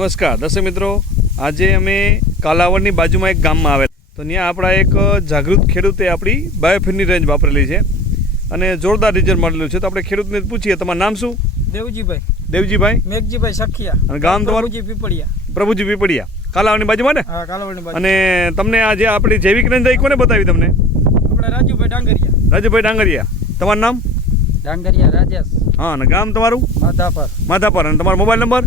નમસ્કાર દર્શક મિત્રો, આજે અમે કાલાવડની બાજુમાં એક ગામમાં આવેલા તો ત્યાં આપણા એક જાગૃત ખેડૂતે આપણી બાયોફિનની રેન્જ વાપરેલી છે અને જોરદાર રિઝલ્ટ મળેલું છે. તો આપણે ખેડૂતને પૂછીએ, તમારું નામ શું? દેવજીભાઈ મેઘજીભાઈ સખિયા. અને ગામ તમારું? પ્રભુજી પીપળિયા, કાલાવડની બાજુમાં ને? હા, કાલાવડની બાજુ. અને તમને આ જે આપણી જૈવિક રેન્જ કોને બતાવી તમને? આપણે રાજુભાઈ ડાંગરિયા. તમારું નામ? ડાંગરિયા રાજેશ. હા, અને ગામ તમારું? માધાપર. અને તમારો મોબાઈલ નંબર?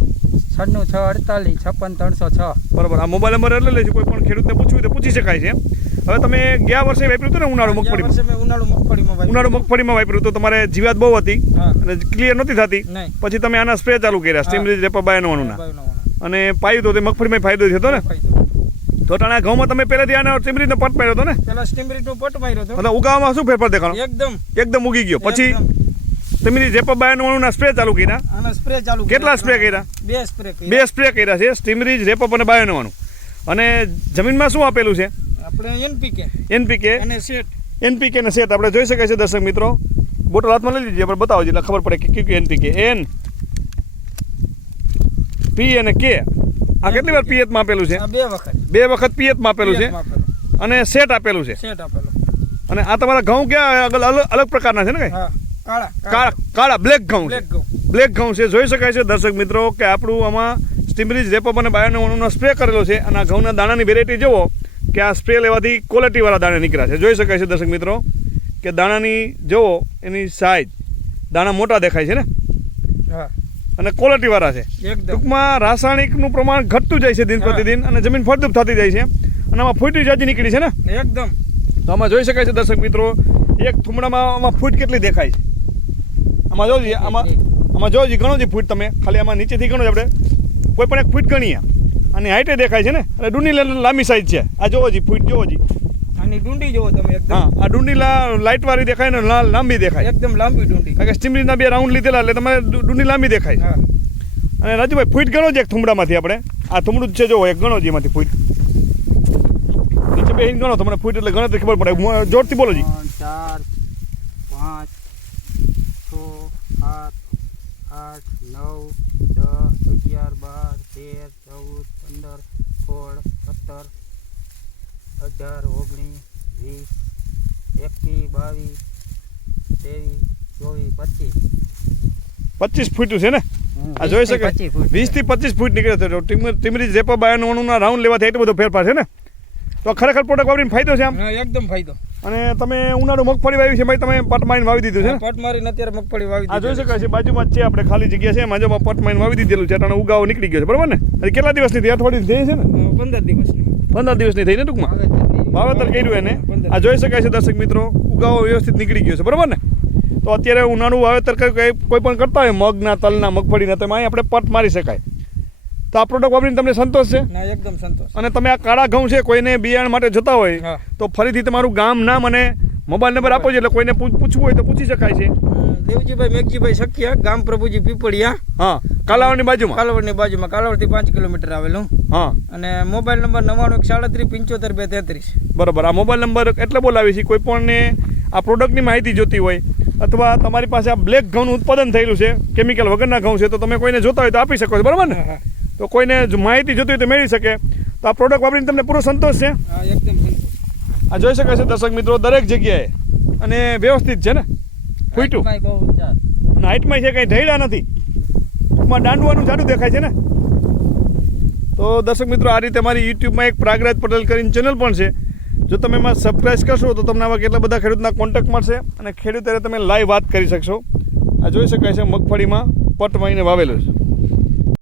9648565306. બરાબર. આ મોબાઈલ નંબર એટલે લેજો, કોઈ પણ ખેડૂતને પૂછવું હોય તો પૂછી શકાય છે. હવે તમે ગયા વર્ષે વાપર્યું હતું ને ઉનાળુ મગફળીમાં વાપર્યું તો તમારે જીવાત બહુ હતી અને ક્લિયર નહોતી થતી. પછી તમે આના સ્પ્રે ચાલુ કર્યા સ્ટીમરીજ રેપા બાયોનોવાનુંના અને પાયું તો તે મગફળીમાં ફાયદો થયો હતો ને? તો ટાણા ઘઉંમાં તમે પહેલેથી આને સ્ટીમરીજનો પટ માર્યો હતો ને? પહેલા સ્ટીમરીજનો પટ માર્યો હતો. એટલે ઉગાવામાં શું ફેરફાર દેખાણો? એકદમ ઉગી ગયો. પછી સ્ટીમરીજ રેપા બાયોનોવાનુંના સ્પ્રે ચાલુ કર્યા. કેટલા સ્પ્રે કર્યા? બે સ્પ્રે કર્યા છે, સ્ટીમરીજ રેપા અને બાયોનોવાનું. અને જમીનમાં શું આપેલું છે? આપણે એનપીકે અને સેટ આપણે જોઈ શકાય છે દર્શક મિત્રો. બોટલ હાથમાં લઈ લીધી, આપણે બતાવો એટલે ખબર પડે કે કયું એનપીકે એન પી અને કે. આ કેટલી વાર પિયતમાં આપેલું છે? બે વખત પિયતમાં આપેલું છે અને સેટ આપેલું છે. અને આ તમારા ઘઉં ક્યાં અલગ પ્રકારના છે ને? કઈ કાળા બ્લેક ઘઉં છે. જોઈ શકાય છે દર્શક મિત્રો કે આપણું આમાં સ્ટીમરીજ રેપઅપ અને બાયોનોવાનુંનો સ્પ્રે કરેલો છે. અને આ ઘઉંના દાણાની વેરાયટી જુઓ કે આ સ્પ્રે લેવાથી ક્વોલિટીવાળા દાણા નીકળ્યા છે. જોઈ શકાય છે દર્શક મિત્રો કે દાણાની જુઓ એની સાઇઝ, દાણા મોટા દેખાય છે ને અને ક્વોલિટીવાળા છે. ટૂંકમાં રાસાયણિકનું પ્રમાણ ઘટતું જાય છે દિન પ્રતિદિન અને જમીન ફળદ્રુપ થતી જાય છે. અને આમાં ફૂટી જાજી નીકળી છે ને એકદમ. તો આમાં જોઈ શકાય છે દર્શક મિત્રો, એક થુમડામાં આમાં ફૂટ કેટલી દેખાય છે. આમાં જોજી, આમાં જોજી ગણો છે ફૂટ. તમે ખાલી આમાં નીચેથી ગણો, આપણે કોઈ પણ એક ફૂટ ગણીએ અને હાઈટે દેખાય છે ને. અને ડુંડી લાંબી સાઈઝ છે. આ જોવો જી ફૂટ જોવો જી, આની ડુંડી જોવો તમે. હા, આ ડુંડી લાઇટ વાળી દેખાય ને લાંબી દેખાય, એકદમ લાંબી ડુંડી. કારણ કે સ્ટીમરીજના બે રાઉન્ડ લીધેલા એટલે તમારે ડુંડી લાંબી દેખાય. અને રાજુભાઈ ફૂટ ગણો છે એક થુમડામાંથી. આપણે આ થુમડું જ છે, જોવો એક ગણો છે એમાંથી ફૂટ. નીચે બેહીને ગણો તમને ફૂટ એટલે ગણતરી ખબર પડે. જોરથી બોલો જી. 4 5 6 7 8 9 10 11 12 13 14 15 16 17 18 19 20 21 22 23 24 25 25 ફૂટ છે ને? આ જોઈ શકે 20 થી 25 ફૂટ નીકળે છે. સ્ટીમરીજ રેપા બાયોનોવાનુંના રાઉન્ડ લેવાથી એટલો બધો ફેરફાર છે ને. તો ખરેખર પ્રોડક્ટ વાપરીને ફાયદો છે આમ? એકદમ ફાયદો. અને તમે ઉનાળુ મગફળી વાવી છે ભાઈ, તમે પટ મારીને વાવી દીધું છે ને? પટ મારીને અત્યારે મગફળી વાવી દીધી. આ જોઈ શકાય છે બાજુમાં જ છે, આપણે ખાલી જગ્યા છે એમાં જો પટ મારીને વાવી દીધેલું છે. એટલે ઉગાવો નીકળી ગયો છે, બરાબર ને? કેટલા દિવસની થઈ? અઠવાડિયું થઈ છે ને? 15 દિવસની થઈ ને ટૂંકમાં વાવેતર કર્યું એને. આ જોઈ શકાય છે દર્શક મિત્રો, ઉગાવો વ્યવસ્થિત નીકળી ગયો છે, બરાબર ને? તો અત્યારે ઉનાળુ વાવેતર કોઈ પણ કરતા હોય મગના, તલના, મગફળીના, તો અહીં આપણે પટ મારી શકાય. તો આ પ્રોડક્ટ વાપરીને તમને સંતોષ છે? એકદમ સંતોષ. અને તમે આ કાળા ઘઉં છે કોઈને બિયારણ માટે જતા હોય તો ફરીથી તમારું ગામ, નામ અને મોબાઈલ નંબર આપો છો એટલે કોઈને પૂછવું હોય તો પૂછી શકાય છે. દેવજીભાઈ મેઘજીભાઈ સખિયા, ગામ પ્રભુજી પીપળિયા. હા, કાલાવડની બાજુમાં. કાલાવડથી 5 કિલોમીટર આવેલું. હા. અને મોબાઈલ નંબર 9937375233. બરાબર. આ મોબાઈલ નંબર એટલે બોલાવી છે કોઈ પણને આ પ્રોડક્ટની માહિતી જોતી હોય અથવા તમારી પાસે આ બ્લેક ઘઉંનું ઉત્પાદન થયેલું છે, કેમિકલ વગરના ઘઉં છે, તો તમે કોઈને જોતા હોય તો આપી શકો છો, બરાબર ને? તો કોઈને માહિતી જોતી હોય તો મેળવી શકે. તો આ પ્રોડક્ટ વાપરીને તમને પૂરો સંતોષ છે? એકદમ સંતોષ. આ જોઈ શકાય છે દર્શક મિત્રો દરેક જગ્યાએ અને વ્યવસ્થિત છે ને ફૂટ્યું અને હાઈટમાં છે, કંઈ ઢળ્યા નથી. ટૂંકમાં દાંડવાનું જાડું દેખાય છે ને. તો દર્શક મિત્રો આ રીતે મારી યુટ્યુબમાં એક પ્રાગરાજ પટેલ કરીને ચેનલ પણ છે. જો તમે એમાં સબસ્ક્રાઈબ કરશો તો તમને આવા કેટલા બધા ખેડૂતના કોન્ટેક્ટ મળશે અને ખેડૂત તમે લાઈવ વાત કરી શકશો. આ જોઈ શકાય છે મગફળીમાં પટ મારીને વાવેલું છે.